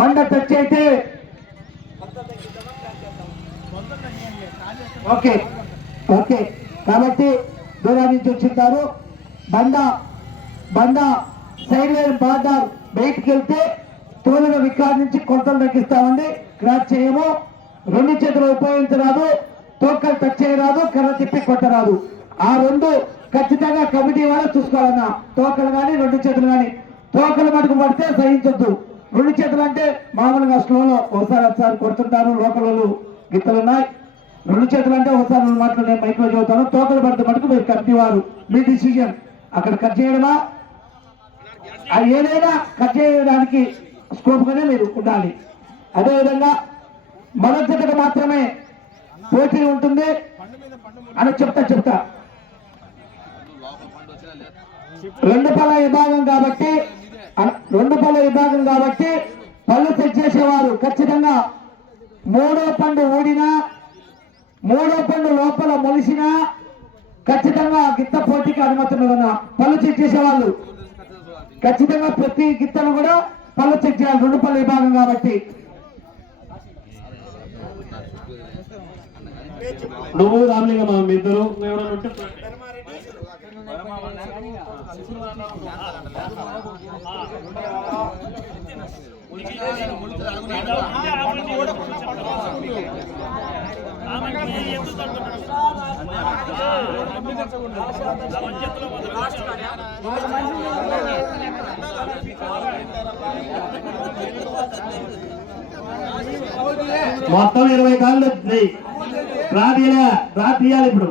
బండ టచ్ అయితే okay okay కాబట్టి దూరం నుంచి వచ్చింటారు. బండ సైడ్ లైన్ బార్డర్ బయటికి వెళ్తే తోలుగా వికార్ నుంచి కొలతలు తగ్గిస్తామండి. క్రాచ్ చేయము, రెండు చేతులు ఉపయోగించరాదు, తోకలు టచ్ చేయరాదు, కర్ర తిప్పి కొట్టరాదు. ఆ రెండు ఖచ్చితంగా కమిటీ వాళ్ళు చూసుకోవాలన్నా. తోకలు కానీ రెండు చేతులు కానీ, తోకలు మటుకు పడితే సహించొద్దు. రెండు చేతులు అంటే మామూలుగా స్లోలో ఒకసారి కొడుతుంటారు. లోకలు గిత్తలున్నాయి. రెండు చేతులు అంటే ఒకసారి మాటలు నేను మైక్లో చదువుతాను. తోకలు పడితే మటుకు మీరు కమిటీ వారు మీ డిసిజన్. అక్కడ కట్ చేయడమా అది ఏదైనా కట్ చేయడానికి స్కోప్ గానే మీరు ఉండాలి. అదేవిధంగా మొదటి మాత్రమే పోటీ ఉంటుంది అని చెప్తా రెండు పళ్ళ విభాగం కాబట్టి పళ్ళు సెట్ చేసేవారు ఖచ్చితంగా మూడో పండు ఊడినా, మూడో పండు లోపల మొలిసినా ఖచ్చితంగా గిత్త పోటీకి అనుమతి ఉన్నదన్న. పళ్ళు చెక్ చేసేవాళ్ళు ఖచ్చితంగా ప్రతి గిత్తను కూడా పళ్ళు చెక్ చేయాలి, రెండు పళ్ళ విభాగం కాబట్టి. నువ్వు రామలింగమ్మ మీ ఇద్దరు మొత్తం 20 కాళ్ళు రా తీయాలి ఇప్పుడు.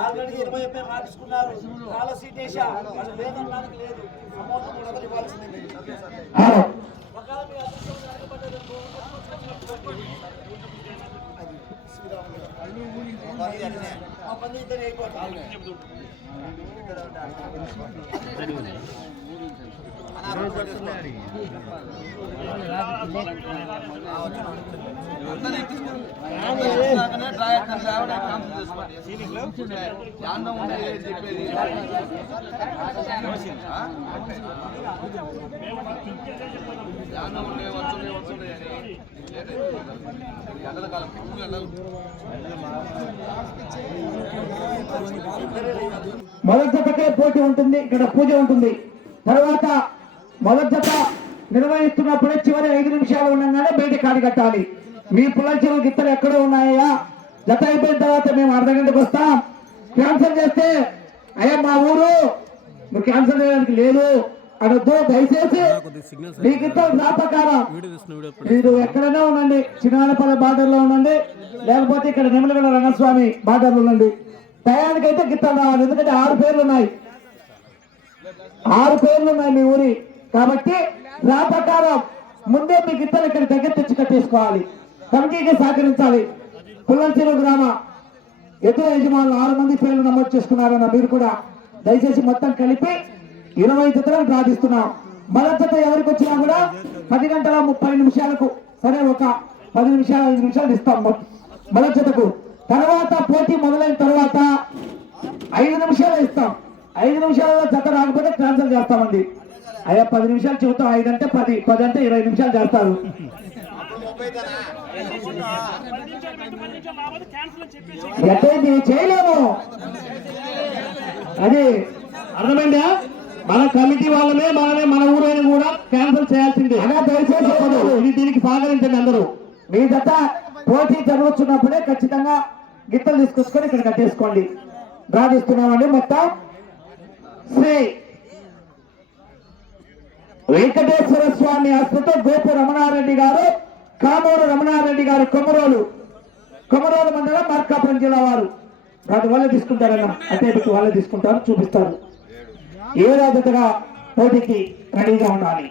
ఆల్రెడీ 20 మార్చుకున్నారు. చాలా సీట్ వేసా వాళ్ళు లేదనడానికి లేదు. అమౌంట్ కూడా ఇవ్వాల్సిందే. మొదటి జతకే పోటీ ఉంటుంది, ఇక్కడ పూజ ఉంటుంది. తర్వాత మొదటి జత నిర్వహిస్తున్నప్పుడే చివరి 5 నిమిషాలు ఉండగానే బయట కాడి కట్టాలి. మీ పుల్ల చెరువు గిత్తలు ఎక్కడో ఉన్నాయా? జత అయిపోయిన తర్వాత మేము అర్ధగంటకు వస్తాం. క్యాన్సల్ చేస్తే అయ్యా మా ఊరు నువ్వు క్యాన్సల్ చేయడానికి లేదు అనొద్దు. దయచేసి మీ గిత్తలు నా ప్రకారం మీరు ఎక్కడైనా ఉండండి, చిన్నపల్లి బార్డర్ లో ఉండండి, లేకపోతే ఇక్కడ నిమ్మలగడ రంగస్వామి బార్డర్ లో ఉండండి. టయానికైతే గిత్తలు రావాలి. ఎందుకంటే 6 పేర్లు ఉన్నాయి మీ ఊరి కాబట్టి నా ప్రకారం ముందే మీ గిత్తలు ఇక్కడ దగ్గర తెచ్చి కట్టేసుకోవాలి. కమిటీకి సహకరించాలి. పుల్లంచెరు గ్రామ ఎదురు యజమానులు 6 మంది పేర్లు నమోదు చేసుకున్నారన్న మీరు కూడా దయచేసి మొత్తం కలిపి 20 జతలకు ప్రార్థిస్తున్నాం. మొదటి జత ఎవరికి వచ్చినా కూడా 10 గంటల 30 నిమిషాలకు సరే ఒక 10 నిమిషాలు 5 నిమిషాలు ఇస్తాం మొదటి జతకు. తర్వాత పోటీ మొదలైన తర్వాత 5 నిమిషాలు ఇస్తాం. 5 నిమిషాలలో జత రాకపోతే క్యాన్సల్ చేస్తామండి. అయ్యా 10 నిమిషాలు చెబుతాం, 5 అంటే 10, 10 అంటే 20 నిమిషాలు చేస్తారు. ఎట్టయితే చేయలేము. అది అర్థమైందా? మన కమిటీ వాళ్ళమే మన ఊరైనా కూడా క్యాన్సల్ చేయాల్సిందే. అలా దయచేసి ఇది దీనికి సహకరించండి అందరూ. మీ జత పోటీ జరుగుతున్నప్పుడే ఖచ్చితంగా గిత్తలు తీసుకొచ్చుకొని ఇక్కడ కట్టేసుకోండి. ప్రార్థిస్తున్నామండి. మొత్తం శ్రీ వెంకటేశ్వర స్వామి ఆశ్రతో గోపు రమణారెడ్డి గారు, కామూరు రమణారెడ్డి గారు, కొమరోలు మండలం మార్కాపురం జిల్లా వారు. వాళ్ళే తీసుకుంటారన్న, అంటే వాళ్ళే తీసుకుంటారు, చూపిస్తారు. ఏ రాజతగా పోటీకి రెడీగా ఉండాలి.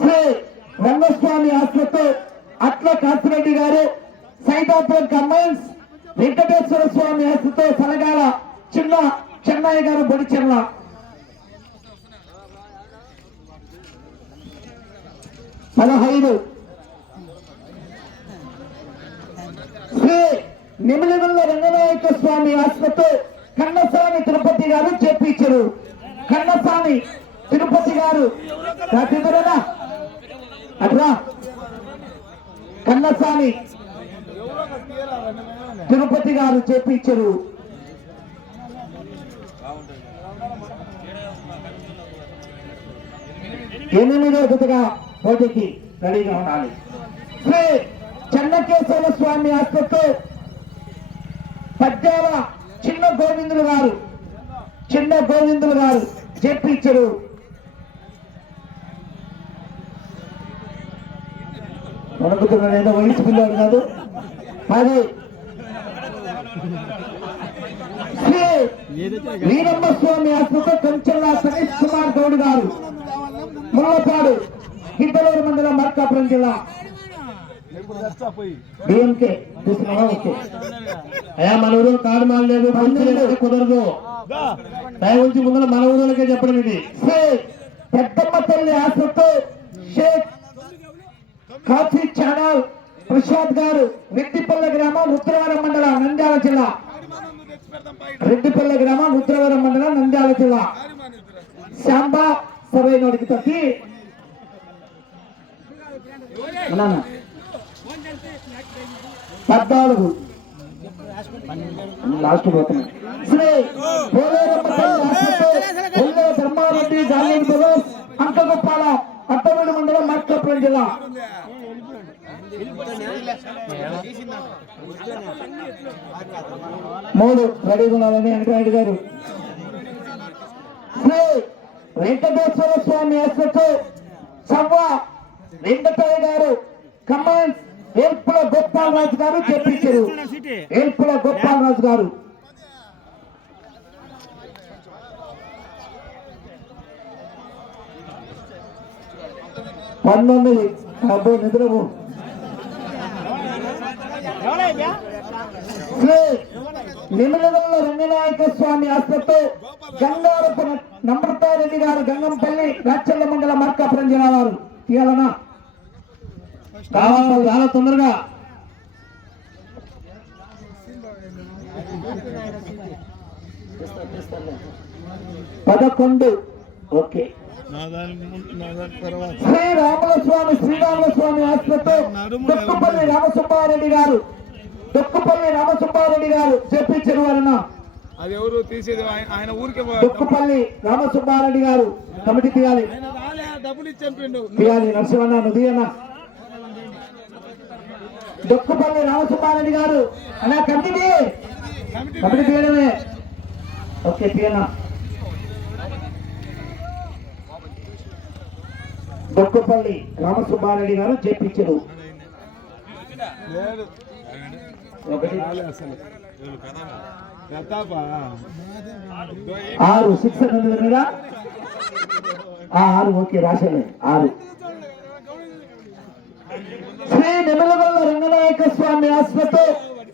శ్రీ రంగస్వామి ఆశ్రతో అట్ల కాసిరెడ్డి గారు, సైదాపురం కమ్మన్స్, వెంకటేశ్వర స్వామి ఆశ్రతో సలగాల చెన్నయ్య గారు, బొడిచెర్ల. శ్రీ నిమిలిగుల్ల రంగనాయక స్వామి ఆశ్రతో కన్నస్వామి తిరుపతి గారు చేపించారు. కన్నస్వామి తిరుపతి గారు అట్లా కన్నస్వామి తిరుపతి గారు చేపించారు. ఎనిమిదో జతగా పోటీకి రెడీగా ఉండాలి. శ్రీ చెన్నకేశవ స్వామి ఆస్పత్రి పద్యాల చిన్న గోవిందులు గారు చేపించారు. వణుకుతున్నాడు, ఏదో వయసు పిల్లాడు కాదు. అది శ్రీ వీరమ్మ స్వామి ఆస్పత్రి కంచెల్లా సతీష్ కుమార్ గౌడ్ గారు ముల్లపాడు హిద్దలూరు మండలం మార్కాపురం జిల్లా డిఎంకే చూసినావా? ఓకే అయ్యా మన ఊరు కాడు మాలేదు కుదరదు. దయవుంచి ముందర మన ఊళ్ళకే చెప్పడం ఇది. శ్రీ పెద్దమ్మ తల్లి ఆస్పత్రి షేక్ కాఫీ ఛానల్ ప్రసాద్ గారు రెడ్డిపల్లె గ్రామం రుద్రవరం మండలం నంద్యాల జిల్లా. రెడ్డిపల్లె గ్రామం రుద్రవరం మండలం నంద్యాల జిల్లా. శాంబా సరైనడికి తప్పి 14 లాస్ట్ పోతున్నాయి. శ్రీ పోలేరమ్మ ధర్మారెడ్డి గాలి అంకగొప్పాల అత్తవీడు మండలం మార్కాపురం జిల్లా. 3 రెడీగా ఉండాలని వెంకటరెడ్డి గారు. శ్రీ వెంకటేశ్వర స్వామి ఆస్పత్రి సవ్వ వెంకటయ్య గారు కమాండ్ ఏల్పుల గోపాలరాజు గారు చేపించారు. ఏల్పుల గోపాలరాజు గారు 19 అబ్బో నిద్రపో. శ్రీ నిమలగల్ల రంగనాయక స్వామి ఆస్పత్రి గంగారపు నమ్రతారెడ్డి గారు గంగంపల్లి రాచల్ల మండల మార్కాపురం జిల్లా వారు ఇవ్వాలనా కావాలి చాలా తొందరగా. పదకొండు. ఓకే శ్రీరాముల స్వామి ఆస్పత్రి దొక్కుపల్లి రామసుబ్బారెడ్డి గారు చెప్పించారు వలన అది ఎవరు తీసేది ఆయన ఊరికే దొక్కుపల్లి రామసుబ్బారెడ్డి గారు కమిటీ తీయాలి. డబ్బులు ఇచ్చి తీయాలి నరసింహన్న నుదియన్న దొక్కుపల్లి రామసుబ్బారెడ్డి గారు అలా కమిటీ తీయడమే. ఓకే తీయనా దొక్కుపల్లి రామసుబ్బారెడ్డి గారు చేపించారు. 6 6 మీద 6. ఓకే రాశాను 6. శ్రీ నిమలగల్ల రంగనాయక స్వామి ఆస్పత్రి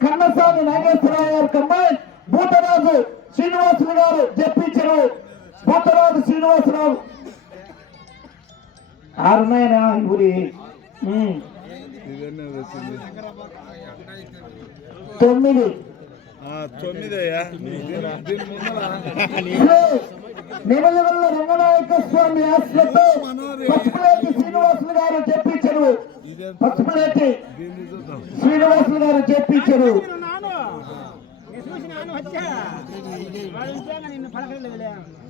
కన్నస్వామి నాగేశ్వరరావు గారు కమ్మాయి భూతరాజు శ్రీనివాసులు గారు చెప్పించారు. భూతరాజు శ్రీనివాసరావు 6 ఉన్నాయనా ఊరి 9. నిమలగల్ల రంగనాయక స్వామి ఆస్పత్రి పసుపులేటి శ్రీనివాసులు గారు చెప్పించారు. పసుపులేటి శ్రీనివాసులు గారు చెప్పించారు.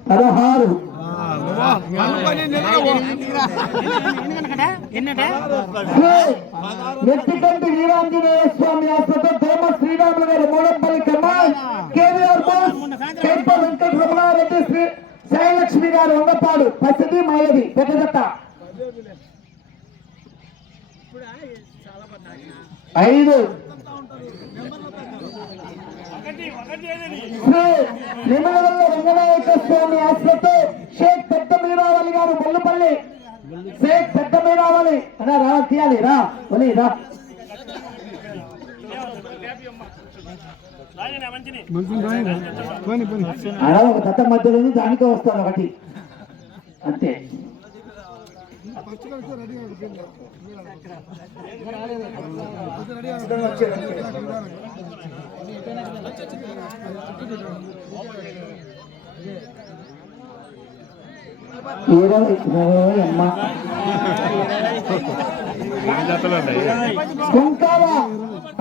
16. నెట్టికంటి వీరాంజనేయ స్వామి ఆస్పత్రి దోమ శ్రీరాములు గారు మూడంపల్లి కమ్మాయి కేవీఆర్ కైప వెంకట రమణారెడ్డి శ్రీ శైలక్ష్మి గారు వంగపాడు పసిది మాయది పెద్దదట్ట 5. శ్రీ నిమలగల్ల రంగనాయక స్వామి ఆస్పత్రి షేక్ పెద్ద మీరావళి గారు మొల్లుపల్లి. షేక్ పెద్ద మీరావళి అలా రా తీయాలి రా ఒలి రా. అలా ఒక దత్త మధ్యలో దానికే వస్తారు ఒకటి అంతే. అమ్మ కొంకాల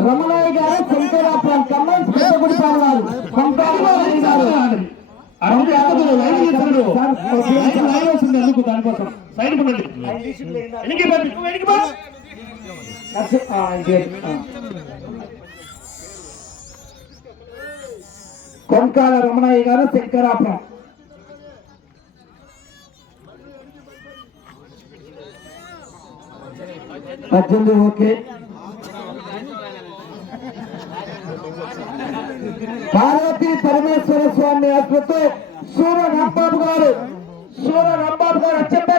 రమణయ్య గారు శంకరాపురం కమ్మన్ పెద్దగుడిపాడు వారు కొంకాల రమణయ్య గారు అందుకు దానికోసం సైడ్ కొంకాల రమణయ్య గారు శంకరాపురం. పద్దెనిమిది ఓకే. పార్వతీ పరమేశ్వర స్వామి ఆశ్రతో సూర రాంబాబు గారు వచ్చేట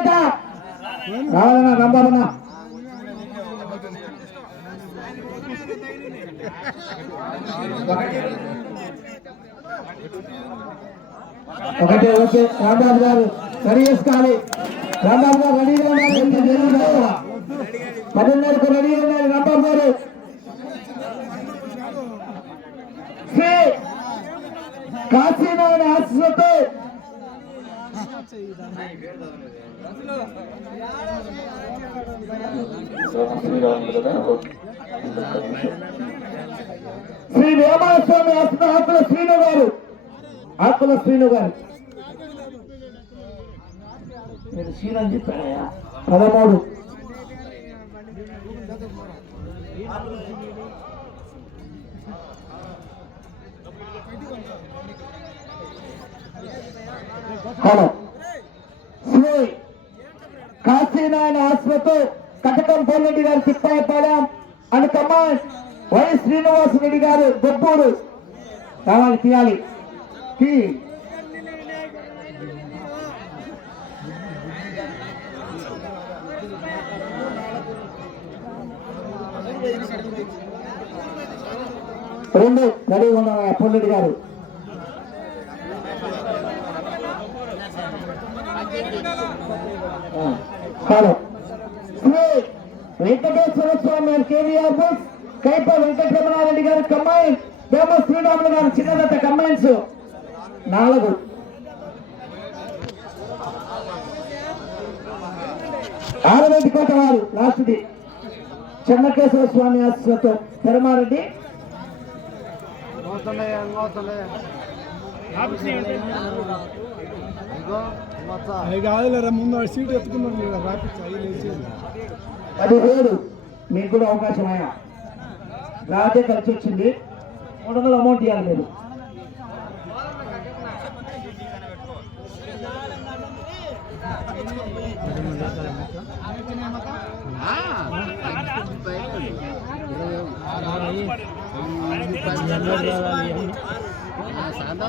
రావాలన్నా రాంబాబన్నా ఒకటే ఓకే. రాంబాబు గారు రెడీ చేసుకోవాలి. రాంబాబు గారు రెడీగా ఉన్నారు. 10:30కు రెడీగా ఉన్నారు రాంబాబు గారు. శ్రీ కాశీనారాయణ ఆశీస్సులతో శ్రీ వేమాల స్వామి ఆశీస్సులతో ఆకుల శ్రీను గారు నేను శ్రీరామ్ చెప్పానయా 13. హలో శ్రీ కాశీనారాయణ ఆశ్రతో కటకం పోలరెడ్డి గారు తిప్పాయపాలెం అని కమాండ్ వై శ్రీనివాస రెడ్డి గారు గొప్పూరు రావాలి తీయాలి. రెండు రెడీ ఉన్నారు పోలరెడ్డి గారు. హలో శ్రీ వెంకటేశ్వర స్వామి కేవీఆర్ బుక్స్ కైప వెంకటరమణారెడ్డి గారు కంబైన్ దేవ శ్రీరాములు గారు చిన్నదత్త కంబైన్స్ 4. ఆరవేది కోట వారు లాస్ట్ది చెన్నకేశ్వర స్వామి ఆశీస్సులతో పెరమారెడ్డి. ముందు సీట్ ఎత్తుకున్నాను 17 మీకు కూడా అవకాశం అయ్యా. రాతే ఖర్చు వచ్చింది 300 అమౌంట్ ఇవ్వాలి మీరు. సాదా